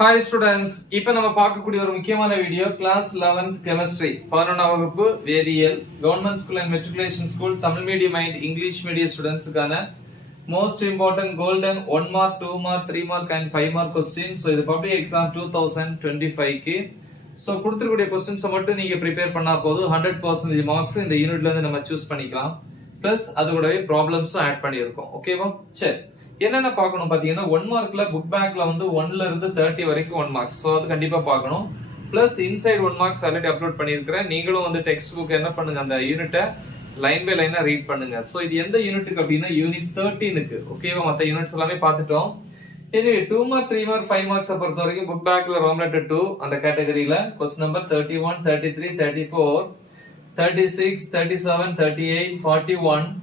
Hi students, இப்போ நம்ம பார்க்கக்கூடிய ஒரு முக்கியமான வீடியோ கிளாஸ் 11th கெமிஸ்ட்ரி 11ஆம் வகுப்பு வேதியியல் government school and matriculation school Tamil medium and English medium ஸ்டூடெண்ட்ஸ்க்கான most important golden 1 mark 2 mark 3 mark and 5 mark question. So இது பப்ளிக் எக்ஸாம் 2025க்கு. ஸோ கொடுத்துருக்கூடிய கொஸ்டின்ஸை மட்டும் நீங்க ப்ரிப்பேர் பண்ணா போதும் 100% மார்க்ஸ் இந்த யூனிட்ல இருந்து நம்ம சூஸ் பண்ணிக்கலாம். பிளஸ் அதோடவே ப்ராப்ளம்ஸும் ஆட் பண்ணியிருக்கோம். ஓகேவா? சரி, என்னென்ன பார்க்கணும் பாத்தீங்கன்னா 1 மார்க்ல புக் பேக்ல வந்து 1ல இருந்து 30 வரைக்கும் 1 மார்க்ஸ். ஸோ அது கண்டிப்பா பார்க்கணும். Plus inside 1 marks already upload பண்ணியிருக்கிறேன். நீங்களும் வந்து டெக்ஸ்ட் புக் என்ன பண்ணுங்க, அந்த யூனிட்டை லைன் பை லைனா ரீட் பண்ணுங்க. ஸோ இது எந்த யூனிட்டுக்கு அப்படின்னா யூனிட் 13க்கு. ஓகேவா? மற்ற யூனிட்ஸ் எல்லாமே பார்த்துட்டோம். எனவே 2 மார்க் 3 மார்க் 5 மார்க்ஸ் பொறுத்த வரைக்கும் புக் பேக்ல ரோம் லெட்டர் 2 அந்த கேட்டகரியில கொஸ்டின் நம்பர் 31 33 34 36 37 38 41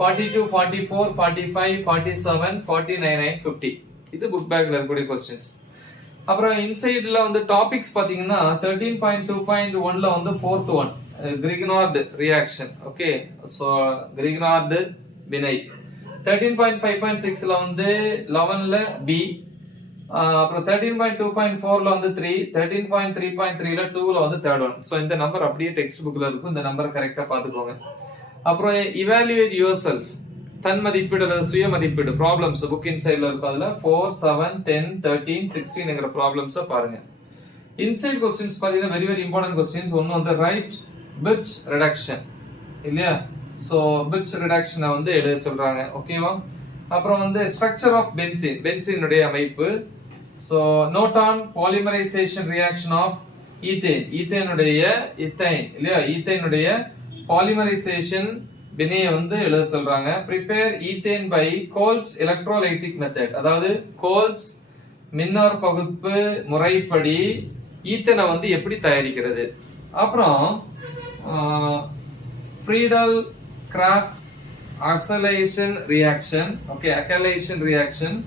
42 44 45 47 49 and 50 இது புக் பேக்ல இருக்கக்கூடிய क्वेश्चंस. அப்புறம் இன்சைட்ல வந்து டாபிக்ஸ் பாத்தீங்கன்னா 13.2.1ல வந்து fourth one Grignard reaction. Okay, so Grignard வினை. 13.5.6ல வந்து 11ல பி. அப்புறம் 13.2.4ல வந்து 3, 13.3.3ல 2ல வந்து third one. சோ இந்த நம்பர் அப்படியே டெக்ஸ்ட் புக்ல இருக்கும். இந்த நம்பரை கரெக்ட்டா பாத்துக்கோங்க. அப்புறம் evaluate yourself தன் மதிப்பீடு அல்லது சுய மதிப்பீடு ப்ராப்ளம்ஸ் புக் இன்சைட்ல இருக்கும். அதுல 4 7 10 13 16ங்கற ப்ராப்ளம்ஸ பாருங்க. இன்சைட் क्वेश्चंस பாத்தீங்கன்னா வெரி வெரி இம்பார்ட்டன்ட் क्वेश्चंस. ஒன்னு வந்து ரைட் பிரிட்ஜ் ரிடக்ஷன் இல்லையா? சோ பிரிட்ஜ் ரிடக்ஷனை வந்து எழுத சொல்றாங்க. ஓகேவா? அப்புறம் வந்து ஸ்ட்ரக்சர் ஆஃப் பென்சீன், பென்சீனுடைய அமைப்பு. So note on polymerisation reaction of ethane, ஈத்தேனுடைய ஈத்தைன் இல்லையா? ஈத்தைனுடைய பாலிமரைசேஷன் வினைய வந்து எழுத சொல்றாங்க. prepare ethane by Kolb's electrolytic method, அதாவது கோல்ப்ஸ் மின்னார் பகுப்பு முறைப்படி ஈத்தனை வந்து எப்படி தயாரிக்கிறது. அப்புறம் Friedel crafts acylation reaction. Okay, acylation reaction.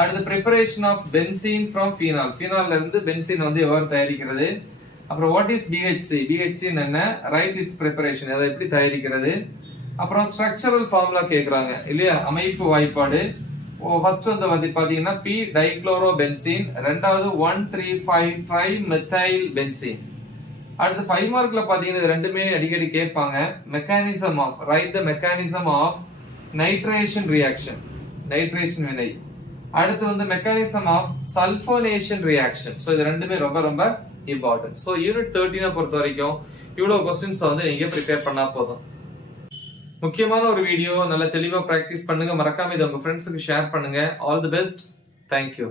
அடுத்து preparation of benzene from phenol, phenolல இருந்து பென்சீன் வந்து எவ்வாறு தயாரிக்கிறது. அப்புறம் what is BHC, BHC என்ன, ரைட் இட்ஸ் preparation, அதை எப்படி தயாரிக்கிறது. அப்புறம் ஸ்ட்ரக்சரல் ஃபார்முலா கேக்குறாங்க இல்லையா? அமைப்பு வாய்ப்பாடு. ஃபர்ஸ்ட் வந்து பாத்தீங்கன்னா பி டைக்ளோரோபென்சீன், ரெண்டாவது 1,3,5 ட்ரைமெத்தைல் பென்சீன். அடுத்து 5 மார்க்ல பாத்தீங்கன்னா இது ரெண்டுமே அடிக்கடி கேட்பாங்க. Mechanism of, right the mechanism of nitration reaction, nitration வினை. அடுத்து வந்து mechanism of sulphonation reaction. So இது ரெண்டுமே ரொம்ப ரொம்ப இம்பார்ட்டன்ட். சோ யூனிட் 13 பொறுத்த வரைக்கும் இவ்வளவு क्वेश्चंस வந்து நீங்க ப்ரிப்பேர் பண்ணா போதும். முக்கியமான ஒரு வீடியோ, நல்ல தெளிவா பிராக்டிஸ் பண்ணுங்க. மறக்காம இதை உங்க ஃப்ரெண்ட்ஸுக்கு ஷேர் பண்ணுங்க. All the best. தேங்க்யூ.